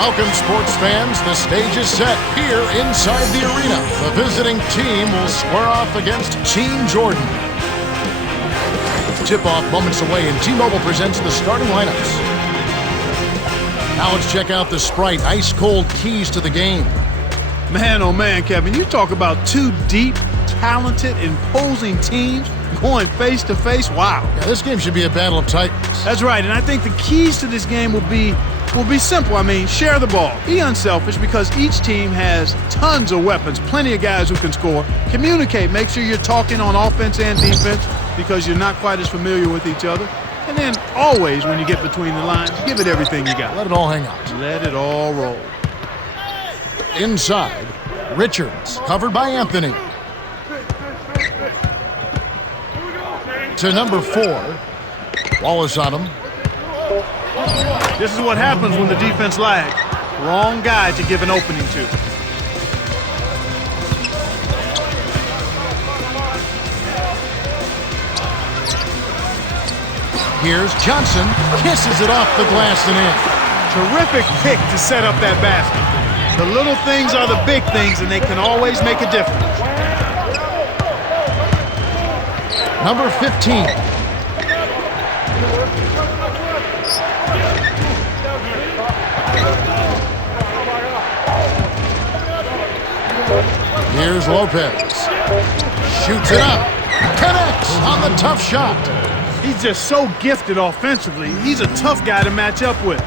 Welcome, sports fans. The stage is set here inside the arena. The visiting team will square off against Team Jordan. Tip-off moments away, and T-Mobile presents the starting lineups. Now let's check out the Sprite ice-cold keys to the game. Man, oh man, Kevin, you talk about two deep, talented, imposing teams going face-to-face. Wow. Yeah, this game should be a battle of titans. That's right, and I think the keys to this game will be simple. I mean, share the ball. Be unselfish because each team has tons of weapons, plenty of guys who can score. Communicate. Make sure you're talking on offense and defense because you're not quite as familiar with each other. And then always, when you get between the lines, give it everything you got. Let it all hang out. Let it all roll. Inside, Richards, covered by Anthony. To number 4, Wallace on him. This is what happens when the defense lags. Wrong guy to give an opening to. Here's Johnson, kisses it off the glass and in. Terrific pick to set up that basket. The little things are the big things, and they can always make a difference. Number 15. Here's Lopez. Shoots it up. Connects on the tough shot. He's just so gifted offensively. He's a tough guy to match up with.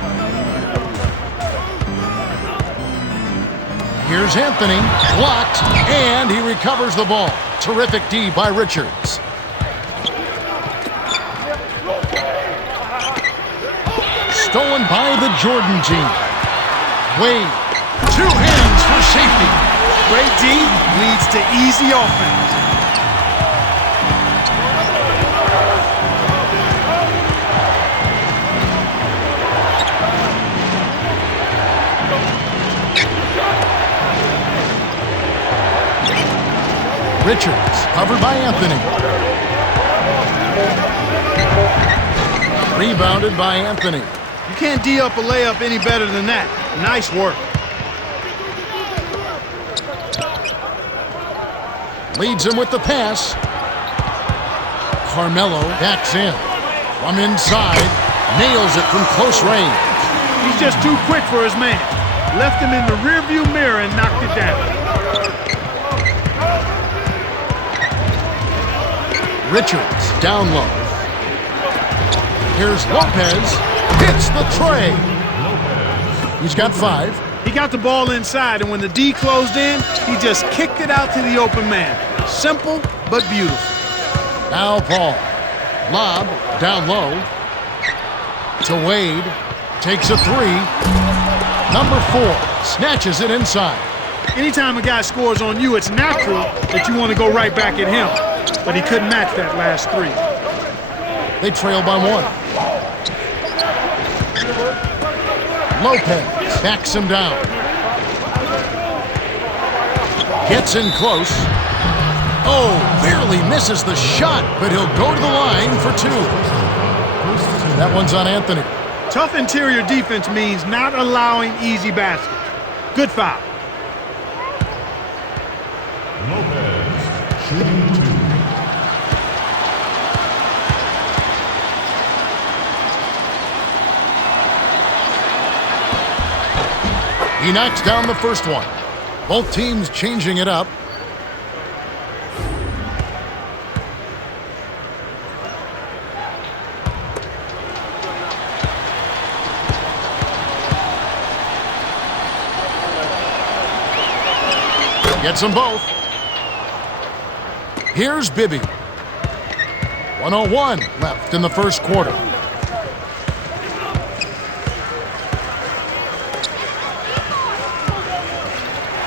Here's Anthony. Blocked, and he recovers the ball. Terrific D by Richards. Stolen by the Jordan team. Wade. 2 hands for safety. Great D leads to easy offense. Richards, covered by Anthony. Rebounded by Anthony. You can't D up a layup any better than that. Nice work. Leads him with the pass. Carmelo backs in. From inside, nails it from close range. He's just too quick for his man. Left him in the rearview mirror and knocked it down. Richards down low. Here's Lopez. Hits the tray. He's got 5. He got the ball inside, and when the D closed in, he just kicked it out to the open man. Simple, but beautiful. Now Paul. Lob down low. To Wade. Takes a 3. Number 4 snatches it inside. Anytime a guy scores on you, it's natural that you want to go right back at him. But he couldn't match that last 3. They trail by 1. Lopez backs him down. Gets in close. Oh, barely misses the shot, but he'll go to the line for 2. That one's on Anthony. Tough interior defense means not allowing easy baskets. Good foul. Lopez, shooting 2. He knocks down the first one. Both teams changing it up. Gets them both. Here's Bibby. 1:01 left in the first quarter.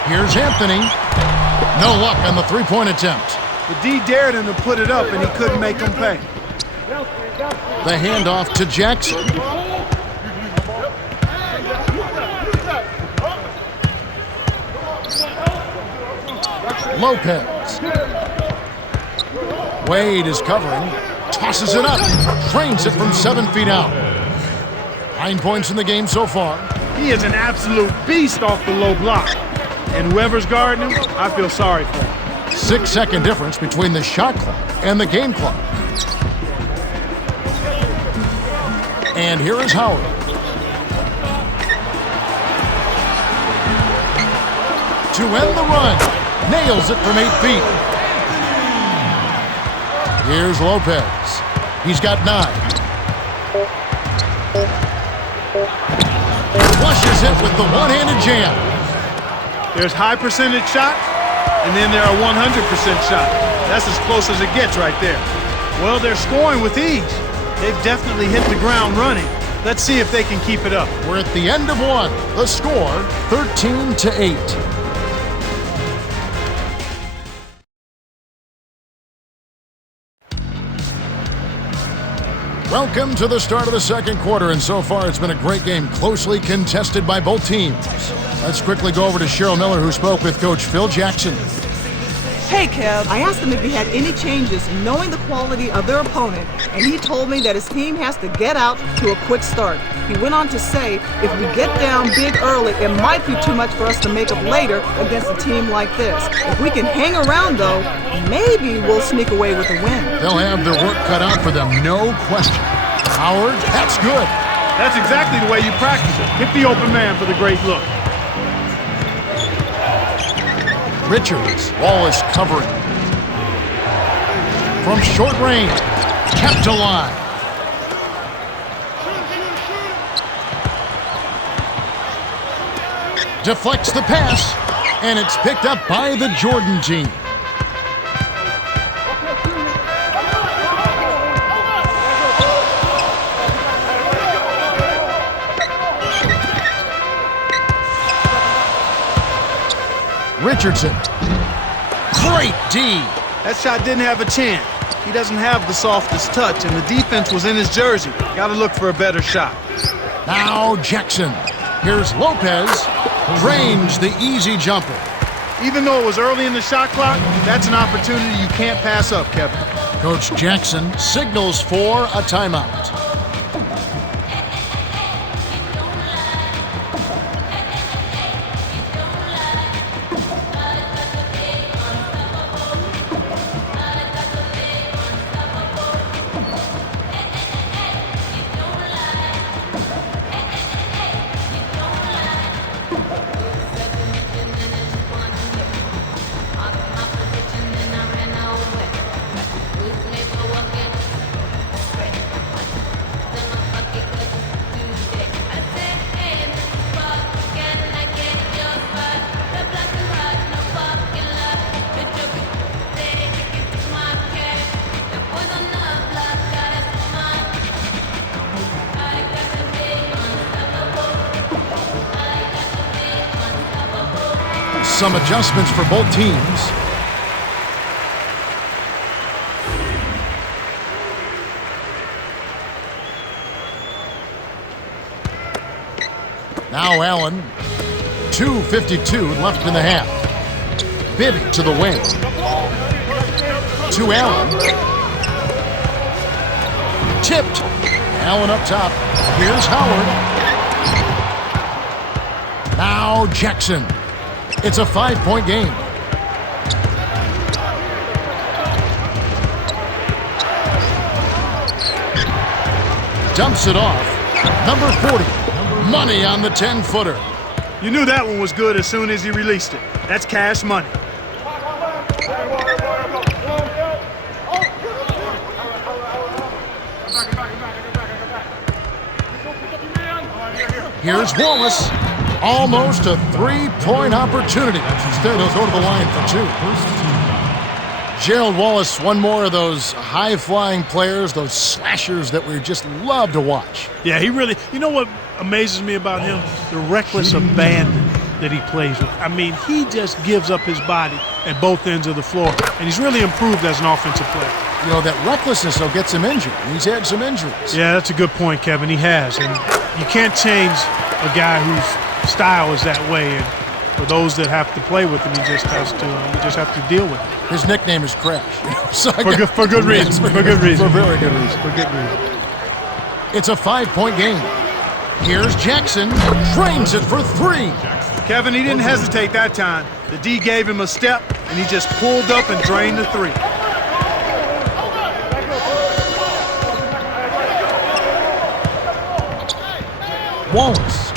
Here's Anthony. No luck on the 3-point attempt. The D dared him to put it up, and he couldn't make him pay. The handoff to Jackson. Lopez. Wade is covering. Tosses it up. Trains it from 7 feet out. 9 points in the game so far. He is an absolute beast off the low block. And whoever's guarding him, I feel sorry for him. 6-second difference between the shot clock and the game clock. And here is Howard. To end the run. Nails it from 8 feet. Here's Lopez. He's got 9. Flushes it with the one-handed jam. There's high percentage shots, and then there are 100% shots. That's as close as it gets right there. Well, they're scoring with ease. They've definitely hit the ground running. Let's see if they can keep it up. We're at the end of one. The score, 13-8. Welcome to the start of the second quarter, and so far it's been a great game, closely contested by both teams. Let's quickly go over to Cheryl Miller, who spoke with Coach Phil Jackson. Hey, Kev, I asked him if he had any changes knowing the quality of their opponent, and he told me that his team has to get out to a quick start. He went on to say, if we get down big early, it might be too much for us to make up later against a team like this. If we can hang around, though, maybe we'll sneak away with a win. They'll have their work cut out for them, no question. Howard, that's good. That's exactly the way you practice it. Hit the open man for the great look. Richards, Wallace covering. From short range, kept alive. Deflects the pass, and it's picked up by the Jordan team. Richardson. Great D. That shot didn't have a chance. He doesn't have the softest touch, and the defense was in his jersey. Got to look for a better shot. Now Jackson. Here's Lopez. Drains the easy jumper. Even though it was early in the shot clock, that's an opportunity you can't pass up, Kevin. Coach Jackson signals for a timeout. Some adjustments for both teams. Now Allen. 2:52 left in the half. Bibby to the wing. To Allen. Tipped. Allen up top. Here's Howard. Now Jackson. It's a 5-point game. Dumps it off. Number 40. Money on the 10-footer. You knew that one was good as soon as he released it. That's cash money. Here's Wallace. Almost a 3-point opportunity. Instead, he'll go to the line for 2. Gerald Wallace, one more of those high-flying players, those slashers that we just love to watch. Yeah, he really, you know what amazes me about him? The reckless abandon that he plays with. I mean, he just gives up his body at both ends of the floor, and he's really improved as an offensive player. You know, that recklessness, though, gets him injured. He's had some injuries. Yeah, that's a good point, Kevin. He has, and you can't change a guy whose style is that way, and for those that have to play with him, you just have to deal with it. His nickname is Crash. So for good reason. For good reason. For very good reason. For good reason. It's a 5-point game. Here's Jackson. Drains it for three. Kevin, he didn't hesitate that time. The D gave him a step, and he just pulled up and drained the three. Wallace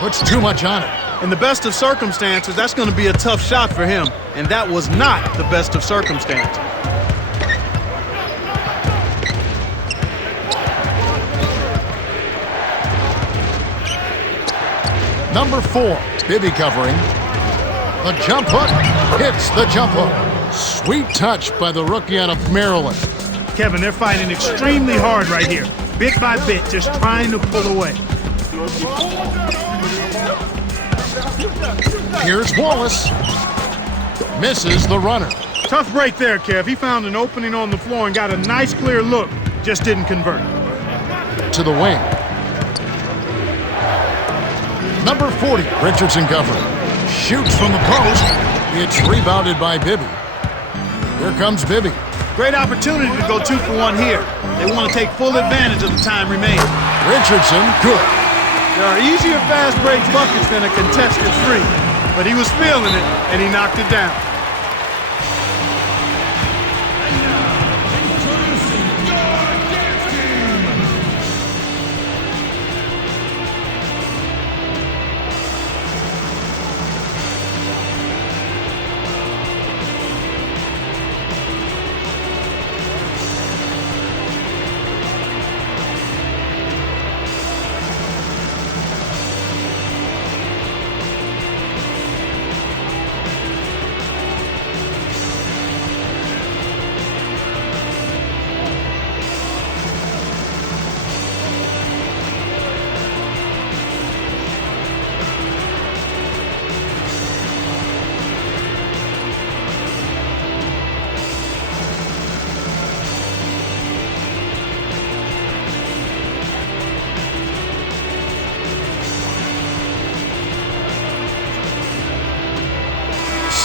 puts too much on it. In the best of circumstances, that's going to be a tough shot for him, and that was not the best of circumstances. Number 4, Bibby covering. The jump hook hits the jump hook. Sweet touch by the rookie out of Maryland. Kevin, they're fighting extremely hard right here. Bit by bit, just trying to pull away. Here's Wallace. Misses the runner. Tough break there, Kev. He found an opening on the floor and got a nice clear look. Just didn't convert. To the wing. Number 40, Richardson covering. Shoots from the post. It's rebounded by Bibby. Here comes Bibby. Great opportunity to go 2 for 1 here. They want to take full advantage of the time remaining. Richardson, good. There are easier fast break buckets than a contested three, but he was feeling it, and he knocked it down.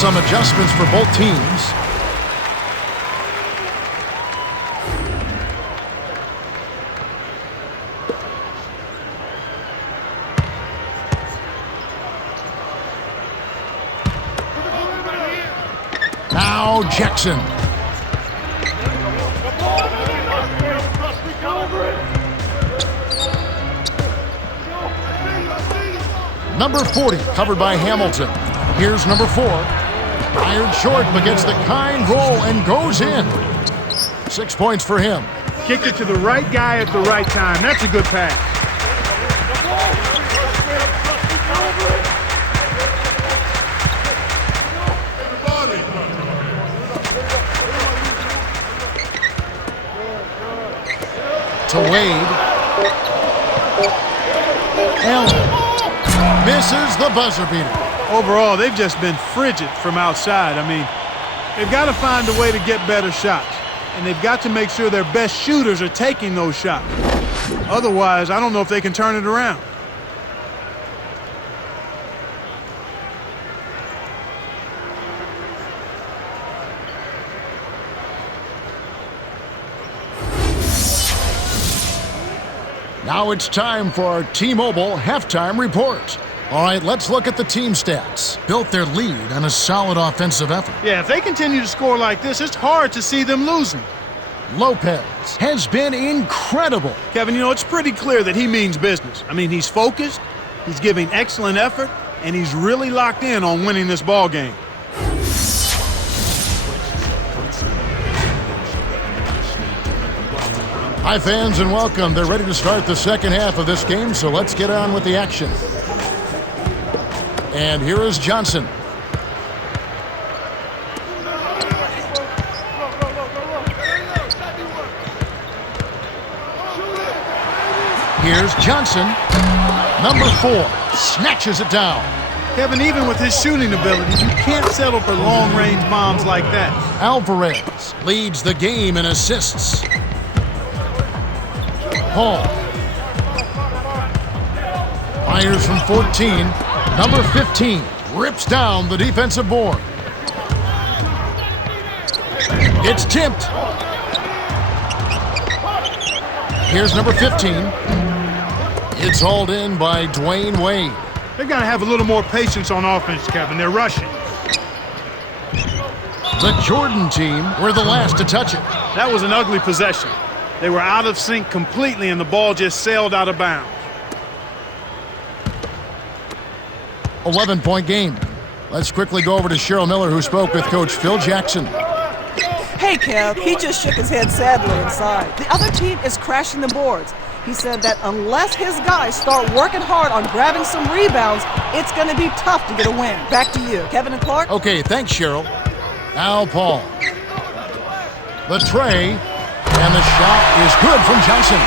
Some adjustments for both teams. Now Jackson. Number 40, covered by Hamilton. Here's number 4. Fired short, but gets the kind roll and goes in. 6 points for him. Kicked it to the right guy at the right time. That's a good pass. To Wade. Allen misses the buzzer beater. Overall, they've just been frigid from outside. I mean, they've got to find a way to get better shots, and they've got to make sure their best shooters are taking those shots. Otherwise, I don't know if they can turn it around. Now it's time for our T-Mobile halftime report. All right, let's look at the team stats. Built their lead on a solid offensive effort. Yeah, if they continue to score like this, it's hard to see them losing. Lopez has been incredible. Kevin, you know, it's pretty clear that he means business. I mean, he's focused, he's giving excellent effort, and he's really locked in on winning this ball game. Hi, fans, and welcome. They're ready to start the second half of this game, so let's get on with the action. And here is Johnson. Here's Johnson. Number 4 snatches it down. Kevin, even with his shooting ability, you can't settle for long-range bombs like that. Alvarez leads the game in assists. Hall fires from 14. Number 15 rips down the defensive board. It's tipped. Here's number 15. It's hauled in by Dwayne Wade. They've got to have a little more patience on offense, Kevin. They're rushing. The Jordan team were the last to touch it. That was an ugly possession. They were out of sync completely, and the ball just sailed out of bounds. 11-point game. Let's quickly go over to Cheryl Miller, who spoke with Coach Phil Jackson. Hey, Kev, he just shook his head sadly inside. The other team is crashing the boards. He said that unless his guys start working hard on grabbing some rebounds, it's going to be tough to get a win. Back to you, Kevin and Clark. Okay, thanks, Cheryl. Now Paul. The tray, and the shot is good from Johnson.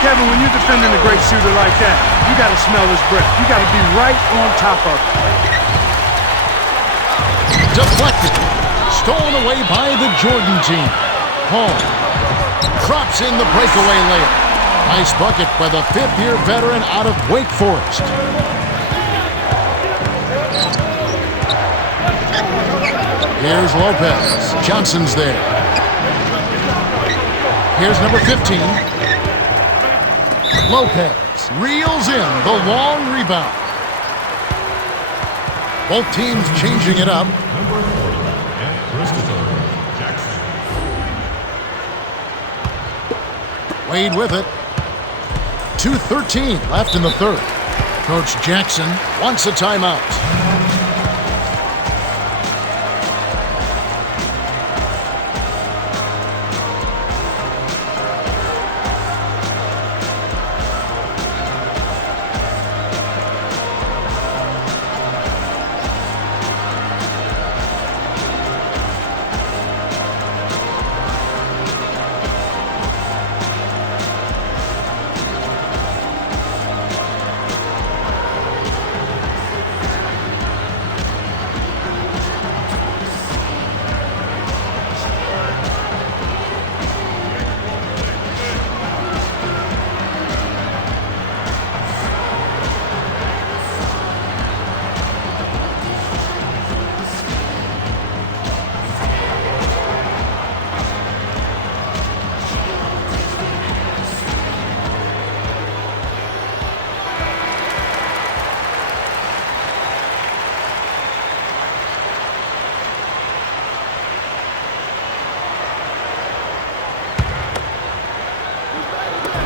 Kevin, when you're defending a great shooter like that, you got to smell his breath. You got to be right on top of it. Deflected. Stolen away by the Jordan team. Paul drops in the breakaway layup. Nice bucket by the fifth-year veteran out of Wake Forest. Here's Lopez. Johnson's there. Here's number 15. Lopez reels in the long rebound. Both teams changing it up. Wade with it. 2:13 left in the third. Coach Jackson wants a timeout.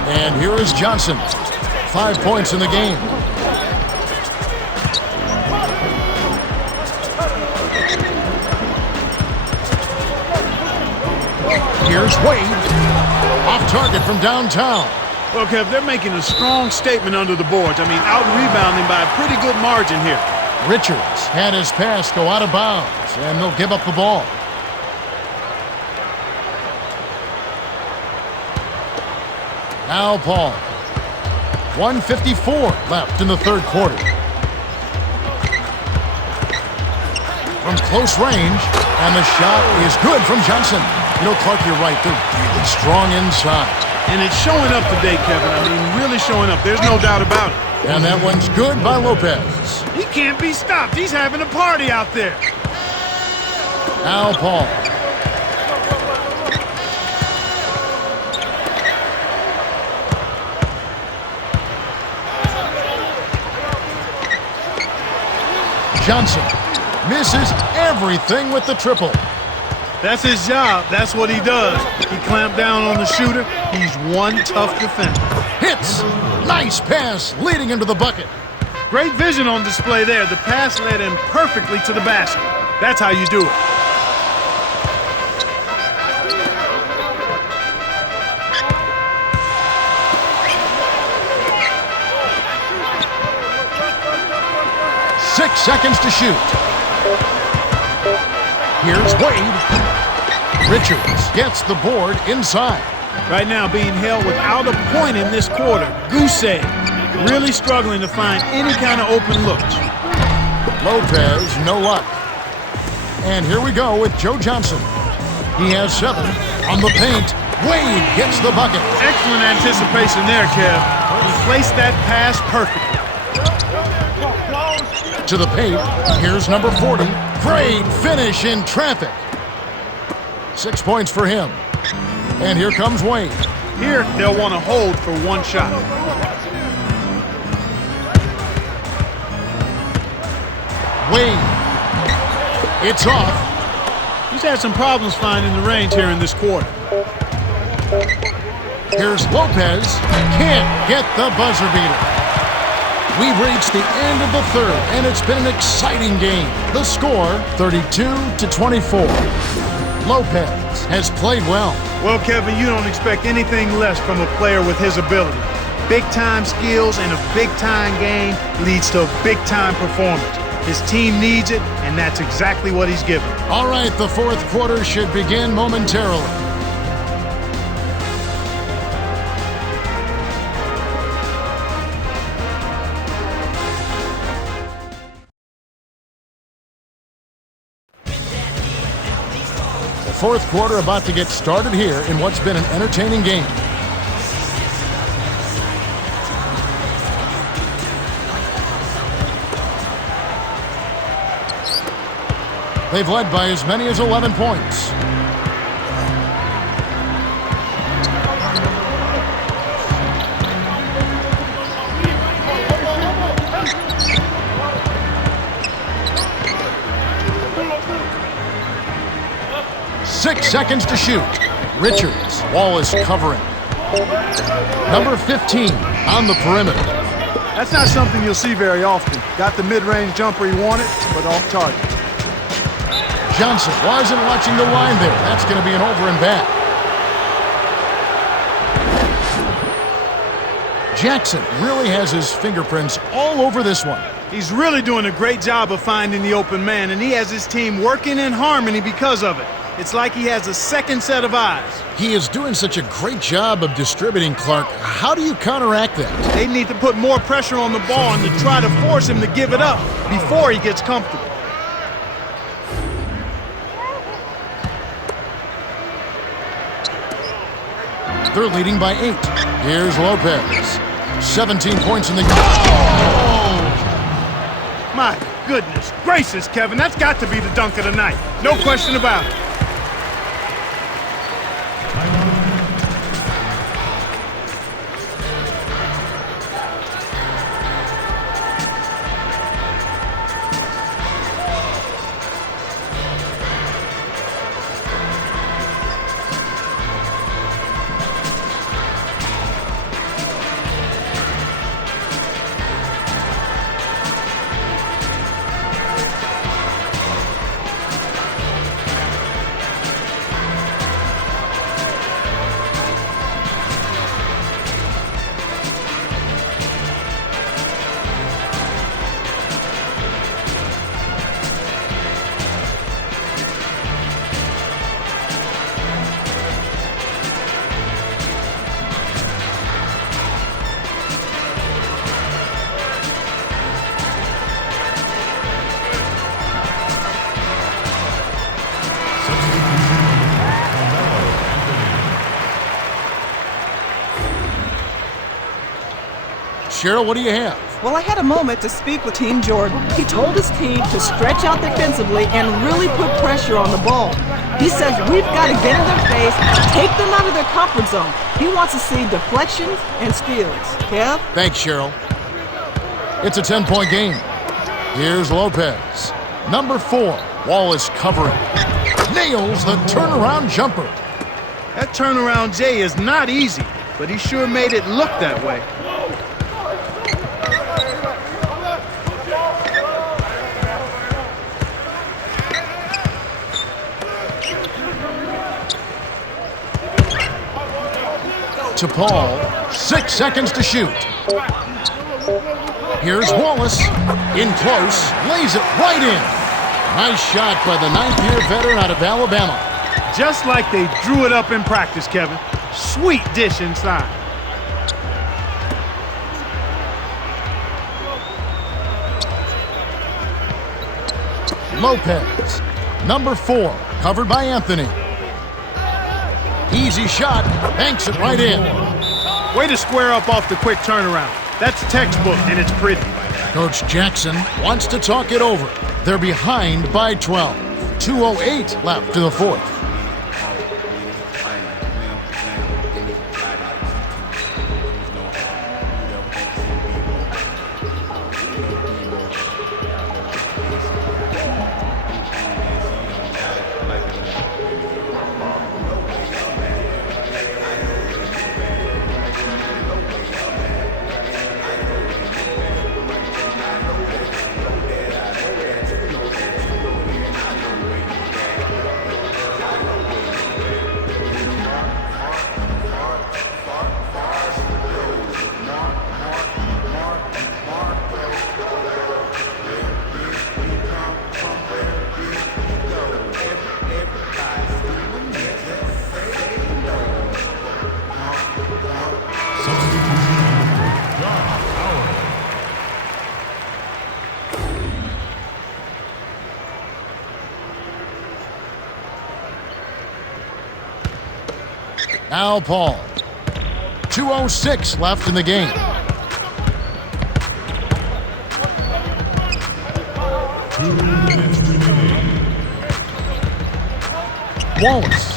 And here is Johnson. 5 points in the game. Here's Wade. Off target from downtown. Well, Kev, they're making a strong statement under the boards. I mean, out-rebounding by a pretty good margin here. Richards had his pass go out of bounds, and they'll give up the ball. Now Paul. 1:54 left in the third quarter. From close range, and the shot is good from Johnson. You know, Clark, you're right. They're really strong inside. And it's showing up today, Kevin. I mean, really showing up. There's no doubt about it. And that one's good by Lopez. He can't be stopped. He's having a party out there. Now Paul. Johnson misses everything with the triple. That's his job. That's what he does. He clamped down on the shooter. He's one tough defender. Hits. Nice pass leading into the bucket. Great vision on display there. The pass led him perfectly to the basket. That's how you do it. Seconds to shoot. Here's Wade. Richards gets the board inside. Right now being held without a point in this quarter. Goose egg. Really struggling to find any kind of open looks. Lopez, no luck. And here we go with Joe Johnson. He has 7 on the paint. Wade gets the bucket. Excellent anticipation there, Kev. He placed that pass perfectly. To the paint, here's number 40. Great finish in traffic. 6 points for him. And here comes Wade. Here, they'll want to hold for one shot. Wade. It's off. He's had some problems finding the range here in this quarter. Here's Lopez. Can't get the buzzer beater. We've reached the end of the third, and it's been an exciting game. The score, 32-24. Lopez has played well. Well, Kevin, you don't expect anything less from a player with his ability. Big-time skills in a big-time game leads to a big-time performance. His team needs it, and that's exactly what he's given. All right, the fourth quarter should begin momentarily. The fourth quarter about to get started here in what's been an entertaining game. They've led by as many as 11 points. Six seconds to shoot. Richards, Wallace covering. Number 15 on the perimeter. That's not something you'll see very often. Got the mid-range jumper he wanted, but off target. Johnson wasn't watching the line there. That's going to be an over and back. Jackson really has his fingerprints all over this one. He's really doing a great job of finding the open man, and he has his team working in harmony because of it. It's like he has a second set of eyes. He is doing such a great job of distributing, Clark. How do you counteract that? They need to put more pressure on the ball and to try to force him to give it up before he gets comfortable. They're leading by 8. Here's Lopez. 17 points in the game. Oh! My goodness gracious, Kevin. That's got to be the dunk of the night. No question about it. Cheryl, what do you have? Well, I had a moment to speak with Team Jordan. He told his team to stretch out defensively and really put pressure on the ball. He says we've got to get in their face, take them out of their comfort zone. He wants to see deflections and steals. Kev? Thanks, Cheryl. It's a 10-point game. Here's Lopez. Number 4, Wallace covering. Nails the turnaround jumper. That turnaround J is not easy, but he sure made it look that way. To Paul, 6 seconds to shoot. Here's Wallace, in close, lays it right in. Nice shot by the 9th-year veteran out of Alabama. Just like they drew it up in practice, Kevin. Sweet dish inside. Lopez, number 4, covered by Anthony. Easy shot, banks it right in. Way to square up off the quick turnaround. That's textbook, and it's pretty. Coach Jackson wants to talk it over. They're behind by 12. 2:08 left to the fourth. Now Paul. 2:06 left in the game. Wallace.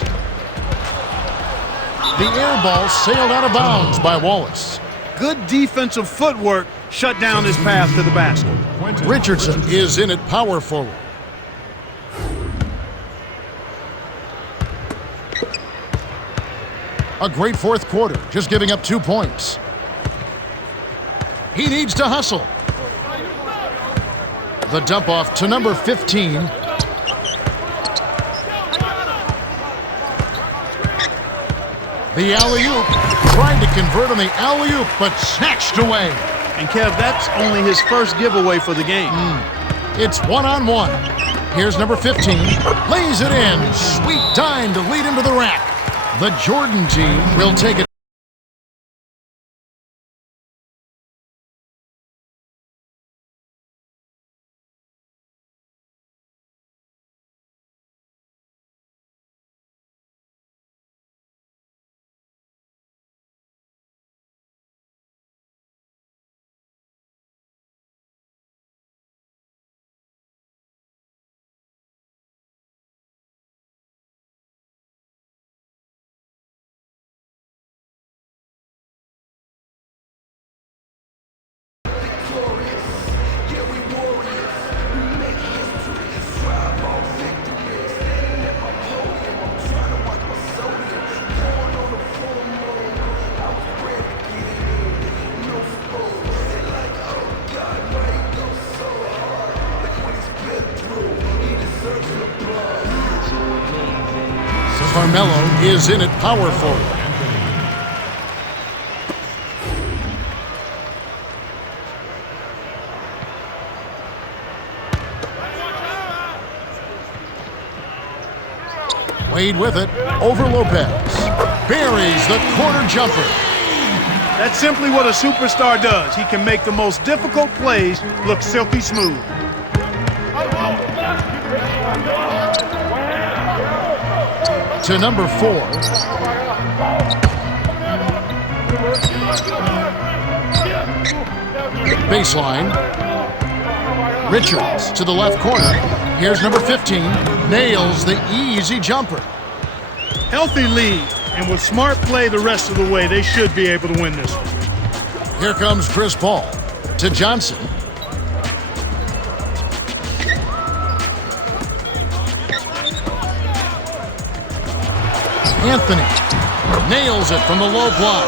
The air ball sailed out of bounds by Wallace. Good defensive footwork shut down his path to the basket. Richardson is in at power forward. A great fourth quarter, just giving up 2 points. He needs to hustle. The dump off to number 15. The alley-oop. Tried to convert on the alley-oop, but snatched away. And Kev, that's only his first giveaway for the game. It's one-on-one. Here's number 15. Lays it in. Sweet time to lead him to the rack. The Jordan team will take it. Carmelo is in at power forward. Wade with it over Lopez. Buries the corner jumper. That's simply what a superstar does. He can make the most difficult plays look silky smooth. To number 4. Baseline. Richards to the left corner. Here's number 15. Nails the easy jumper. Healthy lead, and with smart play the rest of the way, they should be able to win this one. Here comes Chris Paul to Johnson. Anthony nails it from the low block.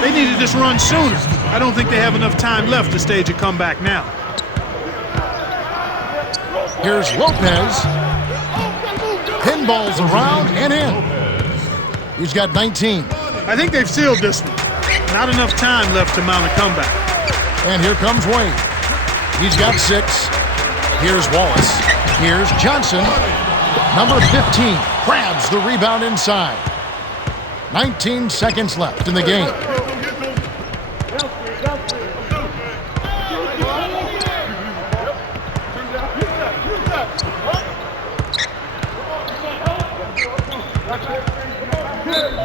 They needed this run sooner. I don't think they have enough time left to stage a comeback now. Here's Lopez. Pinballs around and in. He's got 19. I think they've sealed this one. Not enough time left to mount a comeback. And here comes Wade. He's got 6. Here's Wallace. Here's Johnson. Number 15 grabs the rebound inside. 19 seconds left in the game.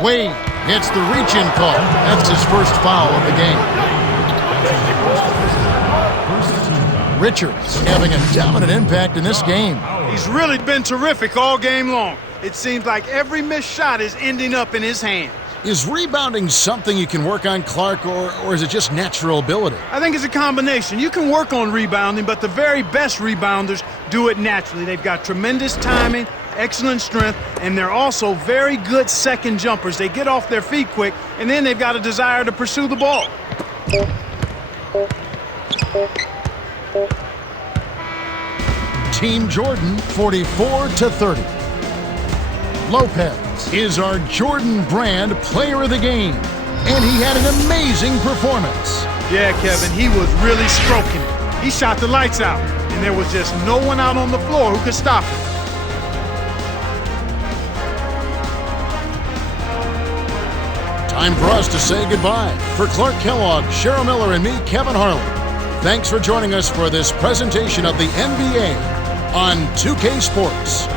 Wade hits the reach-in call. That's his first foul of the game. Richards having a dominant impact in this game. He's really been terrific all game long. It seems like every missed shot is ending up in his hands. Is rebounding something you can work on, Clark, or is it just natural ability? I think it's a combination. You can work on rebounding, but the very best rebounders do it naturally. They've got tremendous timing, excellent strength, and they're also very good second jumpers. They get off their feet quick, and then they've got a desire to pursue the ball. Team Jordan, 44-30. Lopez is our Jordan Brand player of the game, and he had an amazing performance. Yeah, Kevin, he was really stroking it. He shot the lights out, and there was just no one out on the floor who could stop him. Time for us to say goodbye. For Clark Kellogg, Cheryl Miller, and me, Kevin Harlan, thanks for joining us for this presentation of the NBA on 2K Sports.